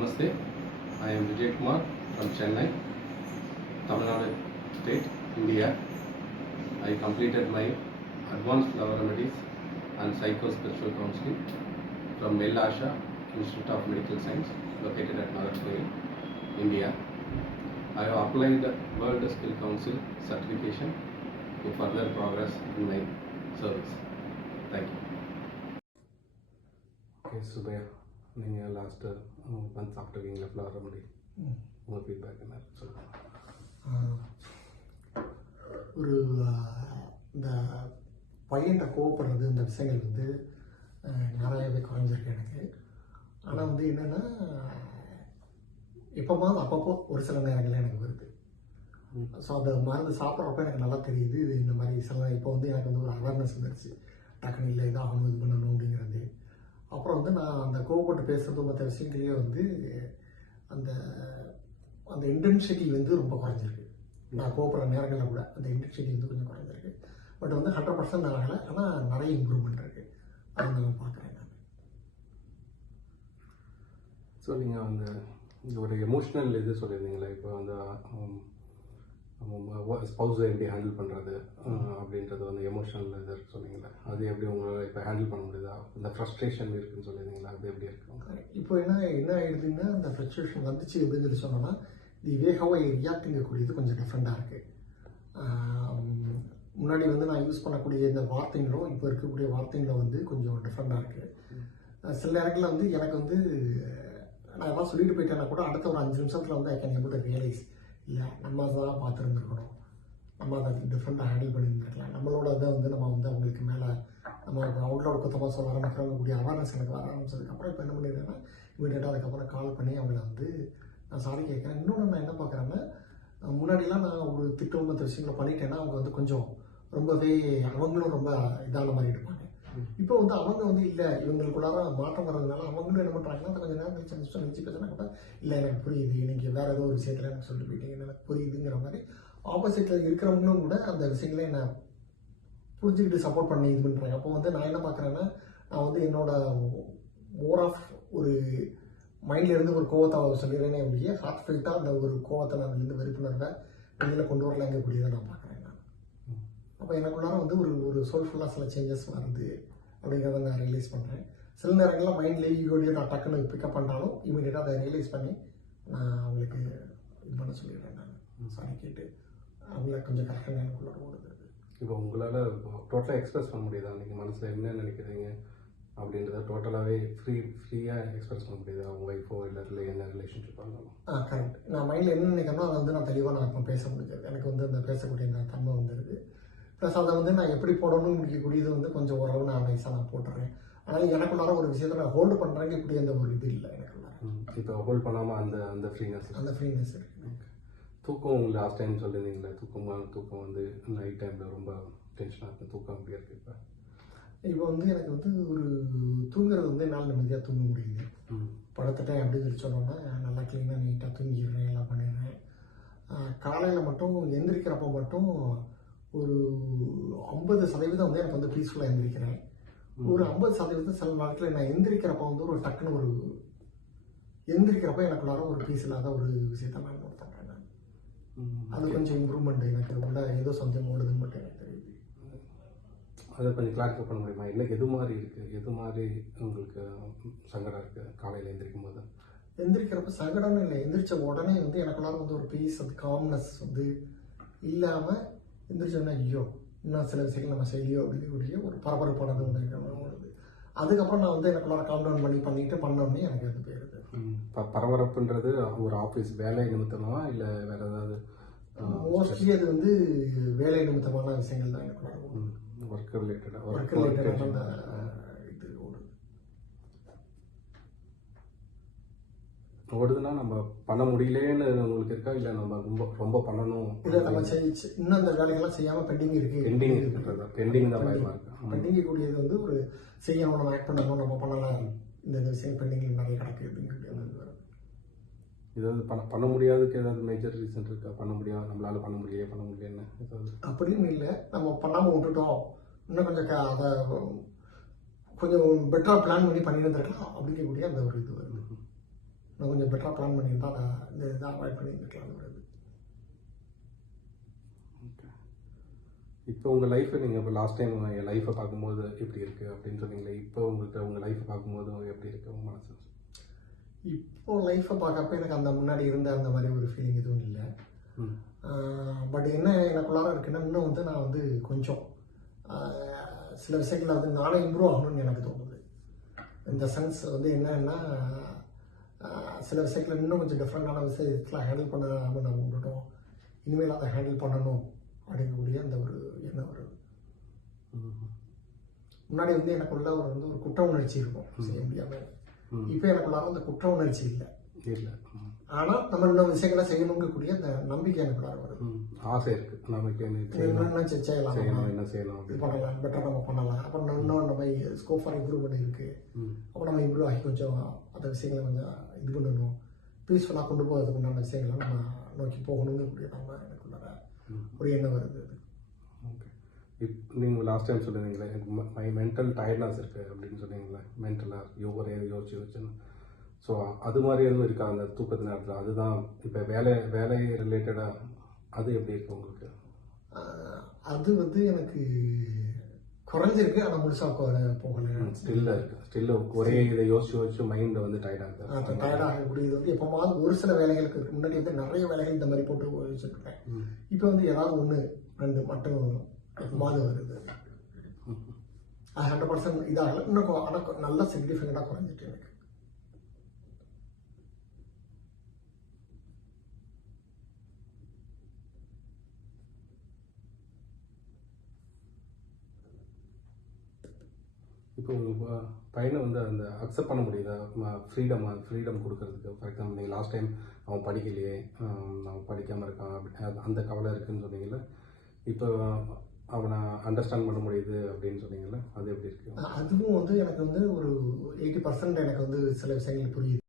Namaste, I am Vijay Kumar from Chennai, Tamil Nadu State, India. I completed my Advanced Flower Remedies and Psycho-Spiritual Counseling from Melasha Institute of Medical Science located at Nagarkoil, India. I have applied the World Skill Council certification to further progress in my service. Thank you. Okay, Subhaya. நீங்கள் last month சாப்பிட்டுருக்கீங்களா flower remedy உங்கள் feedback என்ன சொல்லுங்கள். ஒரு இந்த பையன்கிட்ட கோவப்படுறது இந்த விஷயங்கள் வந்து நிறையாவே குறைஞ்சிருக்கு எனக்கு. ஆனால் வந்து என்னென்னா எப்போமாவது அப்பப்போ ஒரு சில நேரங்களில் எனக்கு வருது. ஸோ அந்த மருந்து சாப்பிட்றப்ப எனக்கு நல்லா தெரியுது இது இந்த மாதிரி சில இப்போ வந்து எனக்கு வந்து ஒரு அவேர்னஸ் வந்துருச்சு, டக்குனு இல்லை இதாகணும் இது பண்ணணும் அப்படிங்கிறது. அப்புறம் வந்து நான் அந்த கோவப்பட்டு பேசுகிறது மற்ற விஷயங்களையே வந்து அந்த அந்த இன்டென்சிட்டி வந்து ரொம்ப குறைஞ்சிருக்கு. நான் கோவப்படுற நேரங்களில் கூட அந்த இன்டென்சிட்டி வந்து கொஞ்சம் குறைஞ்சிருக்கு. பட் வந்து 100% ஆகலை, ஆனால் நிறைய இம்ப்ரூவ்மெண்ட் இருக்குது. அதை நான் பார்க்குறேன். நான் ஸோ நீங்கள் அந்த ஒரு எமோஷ்னல் இது சொல்லியிருந்தீங்களா, இப்போ வந்து ஸ்பௌஸை எப்படி ஹேண்டில் பண்ணுறது அப்படின்றது வந்து எமோஷனல் இது சொன்னீங்களா, அது எப்படி உங்களால் இப்போ ஹேண்டில் பண்ண முடியுதா? இந்த ஃப்ரஸ்ட்ரேஷன் இருக்குதுன்னு சொல்லியிருந்தீங்களா, அது எப்படி இருக்கு? இப்போ என்ன ஆயிடுதுன்னா அந்த ஃப்ரஸ்ட்ரேஷன் வந்துச்சு அப்படின்னு சொல்லி சொன்னோன்னா தி வே ஹவ் ஐ ரியாக்ட்ங்கக்கூடியது கொஞ்சம் டிஃப்ரெண்ட்டாக இருக்குது. முன்னாடி வந்து நான் யூஸ் பண்ணக்கூடிய இந்த வார்த்தைங்களும் இப்போ இருக்கக்கூடிய வார்த்தைங்களும் வந்து கொஞ்சம் டிஃப்ரெண்ட்டாக இருக்குது. சில நேரங்களில் வந்து எனக்கு வந்து நான் எதாவது சொல்லிட்டு போயிட்டேன்னா கூட அடுத்த ஒரு 5 நிமிஷத்தில் வந்து I can able to realise இல்லை நம்ம அதெல்லாம் பார்த்துருந்துருக்கணும், நம்ம அதை டிஃப்ரெண்ட்டாக ஹேண்டில் பண்ணியிருந்துருக்கலாம், நம்மளோட இதை வந்து நம்ம வந்து அவங்களுக்கு மேலே நம்ம அவங்களோட குத்தமாக சொல்ல ஆரம்பிக்கிறவங்கக்கூடிய அவேர்னஸ் எனக்கு வர ஆரம்பிச்சதுக்கப்புறம் இப்போ என்ன பண்ணிடுறேன்னா இமீடியட்டாக அதுக்கப்புறம் கால் பண்ணி அவங்கள வந்து நான் சாரி கேட்குறேன். இன்னொன்று நான் என்ன பார்க்குறேன்னா முன்னாடிலாம் நான் ஒரு திட்டம் மற்ற விஷயங்களை பண்ணிட்டேன்னா அவங்க வந்து கொஞ்சம் ரொம்பவே அவங்களும் ரொம்ப இதான மாதிரி எடுப்பாங்க. இப்போ வந்து அவங்க வந்து இல்லை இவங்களுக்குள்ளார மாற்றம் வர்றதுனால அவங்களும் என்ன பண்ணுறாங்கன்னா அதை கொஞ்சம் நேரம் கழிச்சு பேசினா கூட இல்லை எனக்கு புரியுது, நீங்கள் வேறு ஏதோ ஒரு விஷயத்தில் எனக்கு சொல்லிட்டு போயிட்டீங்க எனக்கு புரியுதுங்கிற மாதிரி ஆப்போசிட்டில் இருக்கிறவங்களும் கூட அந்த விஷயங்களே என்ன புரிஞ்சுக்கிட்டு சப்போர்ட் பண்ணி இது பண்ணுறாங்க. அப்போ வந்து நான் என்ன பார்க்குறேன்னா நான் வந்து என்னோட மோர் ஆஃப் ஒரு மைண்ட்லேருந்து ஒரு கோவத்தை சொல்லிடுறேனே அப்படியே ஹார்ட் ஃபீட்டாக அந்த ஒரு கோவத்தை நான் வந்து வெறுப்புணர்வை வெளியில் கொண்டு வரலாங்கக்கூடியதை நான் பார்க்குறேன். அப்போ எனக்குள்ளார வந்து ஒரு சோல்ஃபுல்லாக சில சேஞ்சஸ் வருது அப்படிங்கிறத நான் ரியலைஸ் பண்ணுறேன். சில நேரங்களில் மைண்ட்லேயே ஈகோடியோ நான் டக்குன்னு பிக்கப் பண்ணாலும் இமீடியட்டாக அதை ரியலைஸ் பண்ணி நான் அவங்களுக்கு இது பண்ண சொல்லிடுறேன். நான் சாரி கேட்டு அவங்கள கொஞ்சம் கரெக்டாக எனக்குள்ளார ஓடுது. இப்போ உங்களால் டோட்டலாக எக்ஸ்பிரஸ் பண்ண முடியுதா, நீங்கள் மனசில் என்ன நினைக்கிறீங்க அப்படின்றத டோட்டலாகவே ஃப்ரீயாக எக்ஸ்பிரஸ் பண்ண முடியுதா உங்கள் ஒய்ஃபோ இல்லை என்ன ரிலேஷன்ஷிப் ஆனாலும்? கரெக்ட். நான் மைண்டில் என்ன நினைக்கிறேனோ அதை வந்து நான் தெளிவாக நான் இப்போ பேச முடியாது. எனக்கு வந்து அந்த பேசக்கூடிய அந்த தன்மை வந்துடுது. ப்ளஸ் அதை வந்து நான் எப்படி போடணும்னு முடிக்கக்கூடியது வந்து கொஞ்சம் ஓரளவு நான் நைஸாக நான் போட்டுறேன். அதனால் எனக்குள்ளார ஒரு விஷயத்தை நான் ஹோல்டு பண்ணுறேங்க இப்படி அந்த ஒரு இது இல்லை எனக்குள்ளார. இப்போ ஹோல்ட் பண்ணாமல் அந்த ஃப்ரீனஸ் இருக்குது. தூக்கம் உங்களுக்கு லாஸ்ட் டைம் சொல்லியிருந்தீங்களே தூக்கம் வந்து நைட் டைமில் ரொம்ப டென்ஷனாக இருக்குது, தூக்கம் எப்படி இருக்குது? இப்போ வந்து எனக்கு வந்து ஒரு தூங்குறது வந்து என்னால் நிம்மதியாக தூங்க முடியுது. படுத்துட்டேன் அப்படின்னு சொல்லி சொன்னோன்னா நல்லா க்ளீனாக நீட்டாக தூங்கிடுறேன், எல்லாம் பண்ணிடுறேன். காலையில் மட்டும் எந்திரிக்கிறப்போ மட்டும் ஒரு 50% வந்து எனக்கு வந்து பீஸ்ஃபுல்லாக எந்திரிக்கிறேன். ஒரு 50% சில நாட்களில் நான் எந்திரிக்கிறப்ப வந்து ஒரு டக்குன்னு ஒரு எந்திரிக்கிறப்ப எனக்குள்ளார ஒரு பீஸ் இல்லாத ஒரு விஷயத்த நான் நோட் பண்ணுறேன். நான் அது கொஞ்சம் இம்ப்ரூவ்மெண்ட் எனக்கு உள்ள ஏதோ சம்திங் ஓடுதுன்னு மட்டும் எனக்கு தெரியுது. அதை கொஞ்சம் கிளாரிஃபை பண்ண முடியுமா? இல்லை எது மாதிரி இருக்குது, எது மாதிரி உங்களுக்கு சங்கடம் இருக்குது காலையில் எந்திரிக்கும் போது? எந்திரிக்கிறப்ப சங்கடம்னு இல்லை, எந்திரிச்ச உடனே வந்து எனக்குள்ளார வந்து ஒரு பீஸ் அந்த காம்னஸ் வந்து இல்லாமல் எந்திரிச்சோன்னா ஐயோ இன்னும் சில விஷயங்கள் நம்ம செய்யலையோ அப்படிங்கக்கூடிய ஒரு பரபரப்பானது ஒன்று வருது. அதுக்கப்புறம் நான் வந்து எனக்குள்ளார காம் டவுன் பண்ணிட்டு பண்ணோடனே எனக்கு அது போயிடுது. பரபரப்புன்றது ஒரு ஆஃபீஸ் வேலை நிமித்தமா இல்லை வேறு ஏதாவது? மோஸ்ட்லி அது வந்து வேலை நிமித்தமான விஷயங்கள் தான் எனக்குள்ளார ஒர்க் ரிலேட்டடாக இது ஓடுதுன்னா நம்ம பண்ண முடியலேன்னு உங்களுக்கு இருக்கா, இல்லை நம்ம ரொம்ப பண்ணணும் இல்லை நம்ம இன்னும் அந்த வேலைகள்லாம் செய்யாமல் பெண்டிங் இருக்குன்றதா? பெண்டிங் தான் பயமாக இருக்கு. பெண்டிங் கூடியது வந்து ஒரு செய்யாமல் நம்ம ஆக்ட் பண்ணணும், நம்ம பண்ணலாம், இந்த விஷயம் பெண்டிங் நிறைய கிடக்கு அப்படிங்கிறது. ஏதாவது பண்ண முடியாதுக்கு ஏதாவது மேஜர் ரீசன் இருக்கா? நம்மளால பண்ண முடியலன்னு ஏதாவது அப்படின்னு இல்லை, நம்ம பண்ணாமல் விட்டுட்டோம், இன்னும் கொஞ்சம் அதை கொஞ்சம் பெட்டராக பிளான் பண்ணி பண்ணியிருந்துருக்கலாம் அப்படிங்கக்கூடிய அந்த ஒரு இது வருது. இன்னும் கொஞ்சம் பெட்டராக பிளான் பண்ணியிருந்தா அதை இந்த இதை அவாய்ட் பண்ணியிருக்கலாம்ன்றது. இப்போ உங்கள் லைஃப்பை நீங்கள் இப்போ லாஸ்ட் டைம் என் லைஃப்பை பார்க்கும்போது எப்படி இருக்குது அப்படின்னு சொன்னீங்களே, இப்போ உங்களுக்கு உங்கள் லைஃப்பை பார்க்கும்போது எப்படி இருக்குது உங்கள் மனசு? இப்போ லைஃப்பை பார்க்கப்ப எனக்கு அந்த முன்னாடி இருந்த அந்த மாதிரி ஒரு ஃபீலிங் எதுவும் இல்லை. பட் என்ன எனக்குள்ளார இருக்குன்னா, இன்னும் வந்து நான் வந்து கொஞ்சம் சில விஷயங்களில் வந்து நானே இம்ப்ரூவ் ஆகணும்னு எனக்கு தோணுது. இந்த சென்ஸ் வந்து என்னன்னா, சில விஷயத்தில் இன்னும் கொஞ்சம் டிஃப்ரெண்டான விஷயத்தில் ஹேண்டில் பண்ணாமல் நம்ம விட்டுட்டோம், இனிமேல் அதை ஹேண்டில் பண்ணணும் அப்படிங்கக்கூடிய அந்த ஒரு எண்ணம் வருது. முன்னாடி வந்து எனக்குள்ள ஒரு குற்ற உணர்ச்சி இருக்கும் செய்ய முடியாமல். இப்போ எனக்குள்ளார அந்த குற்ற உணர்ச்சி இல்லை. ஆனால் நம்ம இன்னும் விஷயங்களை செய்யணுங்கக்கூடிய அந்த நம்பிக்கை எனக்குள்ளார வருது. ஆசை இருக்கு, நமக்கு இன்னும் செய்யலாம், என்ன செய்யலாம், இது பண்ணலாம், பெட்டர் நம்ம பண்ணலாம். அப்புறம் இன்னும் நம்ம ஸ்கோப் ஃபார் இம்ப்ரூவ்மெண்ட் இருக்கு. அப்போ நம்ம இம்ப்ரூவ் ஆகி கொஞ்சம் அந்த விஷயங்களை கொஞ்சம் இது பண்ணணும், பீஸ்ஃபுல்லாக கொண்டு போகிறதுக்கு உண்டான விஷயங்களை நம்ம நோக்கி போகணுங்கக்கூடிய நம்ம எனக்குள்ளார ஒரு எண்ணம் வருது. ஓகே. இப்போ நீங்கள் லாஸ்ட் டைம் சொல்லியிருந்தீங்களே, எனக்கு மென்டல் டயர்ட்னஸ் இருக்குது அப்படின்னு சொன்னீங்களே, மென்டலாக ஒரே யோசிச்சுன்னு. ஸோ அது மாதிரி எதுவும் இருக்கா அந்த தூக்கத்து நேரத்தில்? அதுதான் இப்போ வேலை ரிலேட்டடாக அது எப்படி இருக்கு உங்களுக்கு? அது வந்து எனக்கு குறைஞ்சிருக்கு, ஆனால் முழுசாக போகலை. ஸ்டில்லாக இருக்குது, ஸ்டில் ஒரே இதை யோசிச்சு மைண்டை வந்து டயர்டாகுது. டயர்டாகக்கூடியது வந்து எப்போமாவது ஒரு சில வேலைகளுக்கு இருக்குது. முன்னாடி வந்து நிறைய வேலைகள் இந்த மாதிரி போட்டு யோசிச்சுருக்கேன். இப்போ வந்து ஏதாவது 1-2 மட்டும் எப்போமாவது வருது. 100% இதாகல, இன்னும் ஆனால் நல்லா சிக்னிஃபிகண்டாக குறைஞ்சிட்டு எனக்கு. இப்போ உங்கள் பையனை வந்து அந்த அக்செப்ட் பண்ண முடியுதா? ஃப்ரீடம் கொடுக்கறதுக்கு. ஃபார் எக்ஸாம்பிள் நீங்கள் லாஸ்ட் டைம் அவன் படிக்கலையே, அவன் படிக்காமல் இருக்கான் அப்படி அந்த கவலை இருக்குதுன்னு சொன்னீங்கல்ல, இப்போ அவனை அண்டர்ஸ்டாண்ட் பண்ண முடியுது அப்படின்னு சொன்னீங்கல்ல, அது எப்படி இருக்கு? அதுவும் வந்து எனக்கு வந்து ஒரு 80% எனக்கு வந்து சில விஷயங்கள் புரியுது.